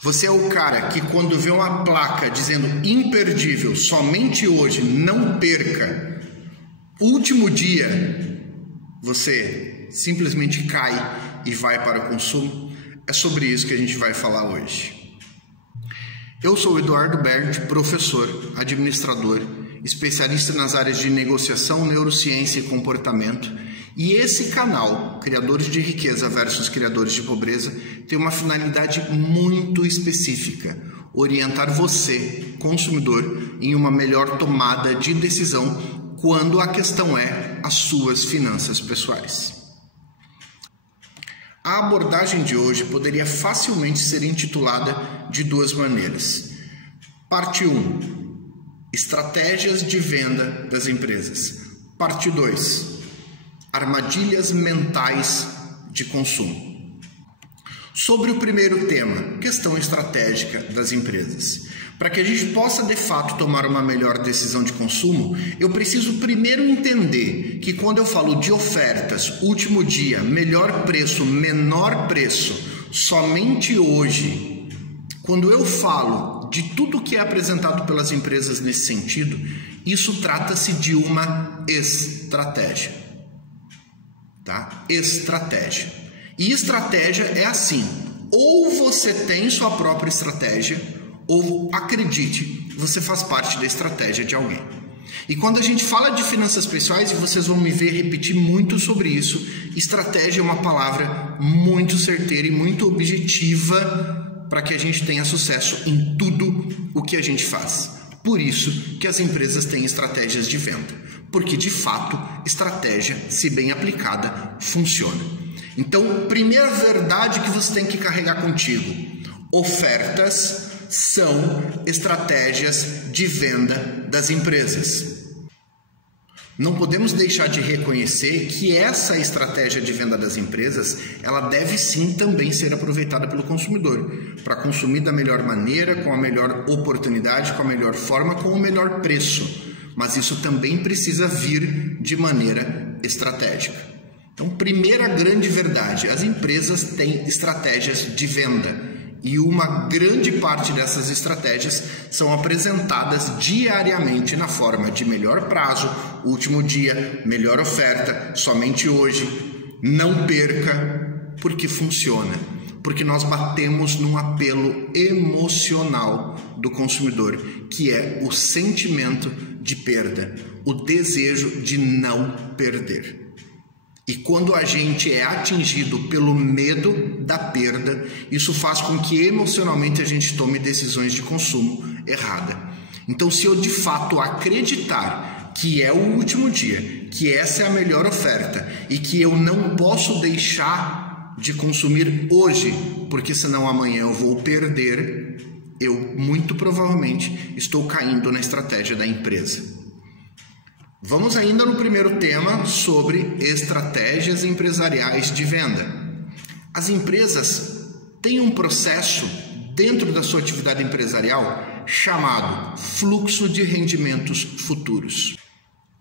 Você é o cara que quando vê uma placa dizendo imperdível, somente hoje, não perca, último dia, você simplesmente cai e vai para o consumo? É sobre isso que a gente vai falar hoje. Eu sou o Eduardo Berti, professor, administrador, especialista nas áreas de negociação, neurociência e comportamento. E esse canal, Criadores de Riqueza versus Criadores de Pobreza, tem uma finalidade muito específica: orientar você, consumidor, em uma melhor tomada de decisão quando a questão é as suas finanças pessoais. A abordagem de hoje poderia facilmente ser intitulada de duas maneiras. Parte 1. Estratégias de venda das empresas. Parte 2. Armadilhas mentais de consumo. Sobre o primeiro tema, questão estratégica das empresas. Para que a gente possa de fato tomar uma melhor decisão de consumo, eu preciso primeiro entender que quando eu falo de ofertas, último dia, melhor preço, menor preço, somente hoje, quando eu falo de tudo que é apresentado pelas empresas nesse sentido, isso trata-se de uma estratégia. Tá? Estratégia. E estratégia é assim: ou você tem sua própria estratégia, ou, acredite, você faz parte da estratégia de alguém. E quando a gente fala de finanças pessoais, e vocês vão me ver repetir muito sobre isso, estratégia é uma palavra muito certeira e muito objetiva para que a gente tenha sucesso em tudo o que a gente faz. Por isso que as empresas têm estratégias de venda, porque de fato, estratégia, se bem aplicada, funciona. Então, primeira verdade que você tem que carregar contigo: ofertas são estratégias de venda das empresas. Não podemos deixar de reconhecer que essa estratégia de venda das empresas, ela deve sim também ser aproveitada pelo consumidor, para consumir da melhor maneira, com a melhor oportunidade, com a melhor forma, com o melhor preço. Mas isso também precisa vir de maneira estratégica. Então, primeira grande verdade: as empresas têm estratégias de venda. E uma grande parte dessas estratégias são apresentadas diariamente na forma de melhor prazo, último dia, melhor oferta, somente hoje, não perca, porque funciona. Porque nós batemos num apelo emocional do consumidor, que é o sentimento de perda, o desejo de não perder. E quando a gente é atingido pelo medo da perda, isso faz com que emocionalmente a gente tome decisões de consumo errada. Então, se eu de fato acreditar que é o último dia, que essa é a melhor oferta e que eu não posso deixar de consumir hoje, porque senão amanhã eu vou perder, eu muito provavelmente estou caindo na estratégia da empresa. Vamos ainda no primeiro tema sobre estratégias empresariais de venda. As empresas têm um processo dentro da sua atividade empresarial chamado fluxo de rendimentos futuros.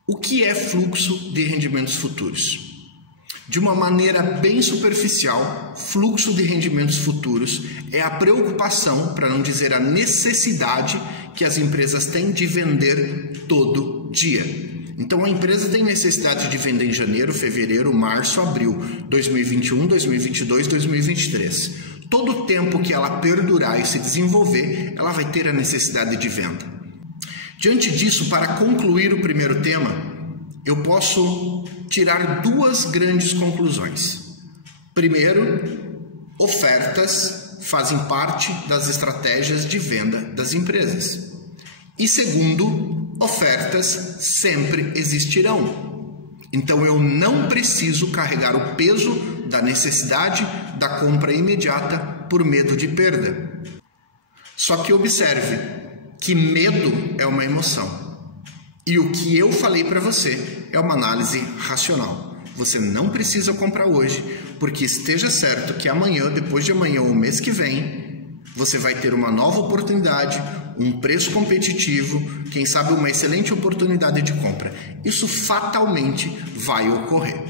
O que é fluxo de rendimentos futuros? De uma maneira bem superficial, fluxo de rendimentos futuros é a preocupação, para não dizer a necessidade, que as empresas têm de vender todo dia. Então, a empresa tem necessidade de vender em janeiro, fevereiro, março, abril, 2021, 2022, 2023. Todo o tempo que ela perdurar e se desenvolver, ela vai ter a necessidade de venda. Diante disso, para concluir o primeiro tema, eu posso tirar duas grandes conclusões. Primeiro, ofertas fazem parte das estratégias de venda das empresas. E segundo, ofertas sempre existirão. Então eu não preciso carregar o peso da necessidade da compra imediata por medo de perda. Só que observe que medo é uma emoção. E o que eu falei para você é uma análise racional. Você não precisa comprar hoje, porque esteja certo que amanhã, depois de amanhã ou mês que vem, você vai ter uma nova oportunidade, um preço competitivo, quem sabe uma excelente oportunidade de compra. Isso fatalmente vai ocorrer.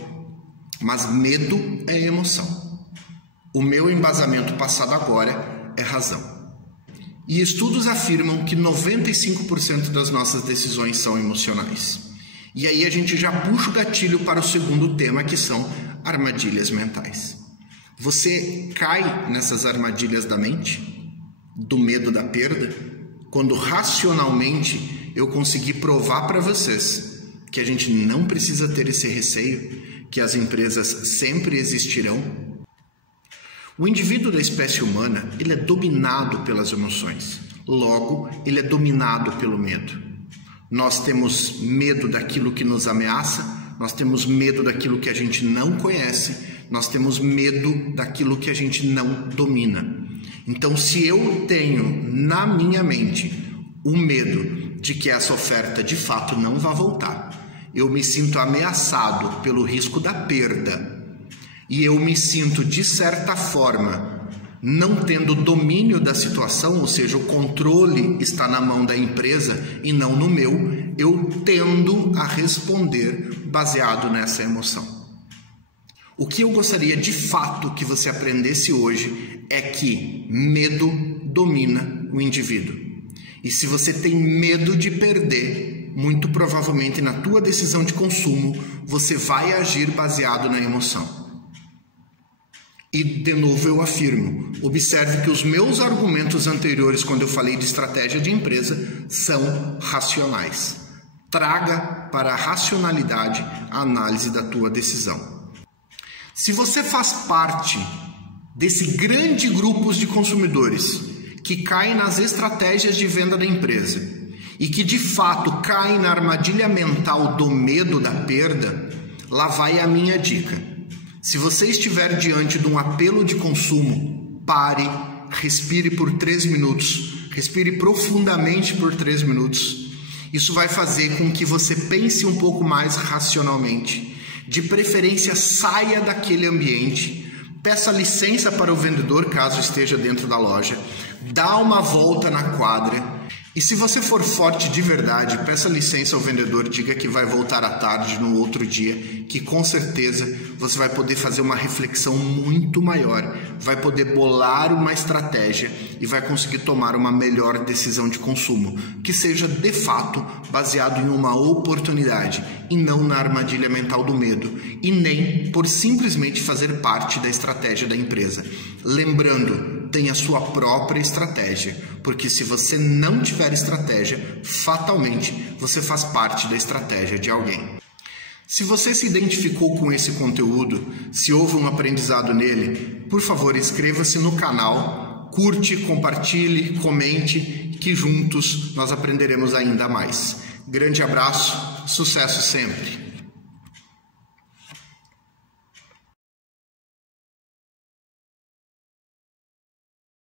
Mas medo é emoção. O meu embasamento passado agora é razão. E estudos afirmam que 95% das nossas decisões são emocionais. E aí a gente já puxa o gatilho para o segundo tema, que são armadilhas mentais. Você cai nessas armadilhas da mente, do medo da perda, quando racionalmente eu consegui provar para vocês que a gente não precisa ter esse receio, que as empresas sempre existirão. O indivíduo da espécie humana, ele é dominado pelas emoções. Logo, ele é dominado pelo medo. Nós temos medo daquilo que nos ameaça, nós temos medo daquilo que a gente não conhece, nós temos medo daquilo que a gente não domina. Então, se eu tenho na minha mente o medo de que essa oferta de fato não vai voltar, eu me sinto ameaçado pelo risco da perda e eu me sinto, de certa forma, não tendo domínio da situação, ou seja, o controle está na mão da empresa e não no meu, eu tendo a responder baseado nessa emoção. O que eu gostaria de fato que você aprendesse hoje é que medo domina o indivíduo. E se você tem medo de perder, muito provavelmente na tua decisão de consumo, você vai agir baseado na emoção. E, de novo, eu afirmo, observe que os meus argumentos anteriores, quando eu falei de estratégia de empresa, são racionais. Traga para a racionalidade a análise da tua decisão. Se você faz parte desse grande grupo de consumidores que caem nas estratégias de venda da empresa e que, de fato, caem na armadilha mental do medo da perda, lá vai a minha dica. Se você estiver diante de um apelo de consumo, pare, respire por 3 minutos, respire profundamente por 3 minutos. Isso vai fazer com que você pense um pouco mais racionalmente. De preferência, saia daquele ambiente, peça licença para o vendedor, caso esteja dentro da loja, dá uma volta na quadra. E se você for forte de verdade, peça licença ao vendedor, diga que vai voltar à tarde no outro dia, que com certeza você vai poder fazer uma reflexão muito maior, vai poder bolar uma estratégia e vai conseguir tomar uma melhor decisão de consumo, que seja de fato baseado em uma oportunidade e não na armadilha mental do medo, e nem por simplesmente fazer parte da estratégia da empresa. Lembrando, tenha a sua própria estratégia, porque se você não tiver estratégia, fatalmente você faz parte da estratégia de alguém. Se você se identificou com esse conteúdo, se houve um aprendizado nele, por favor, inscreva-se no canal, curte, compartilhe, comente, que juntos nós aprenderemos ainda mais. Grande abraço, sucesso sempre!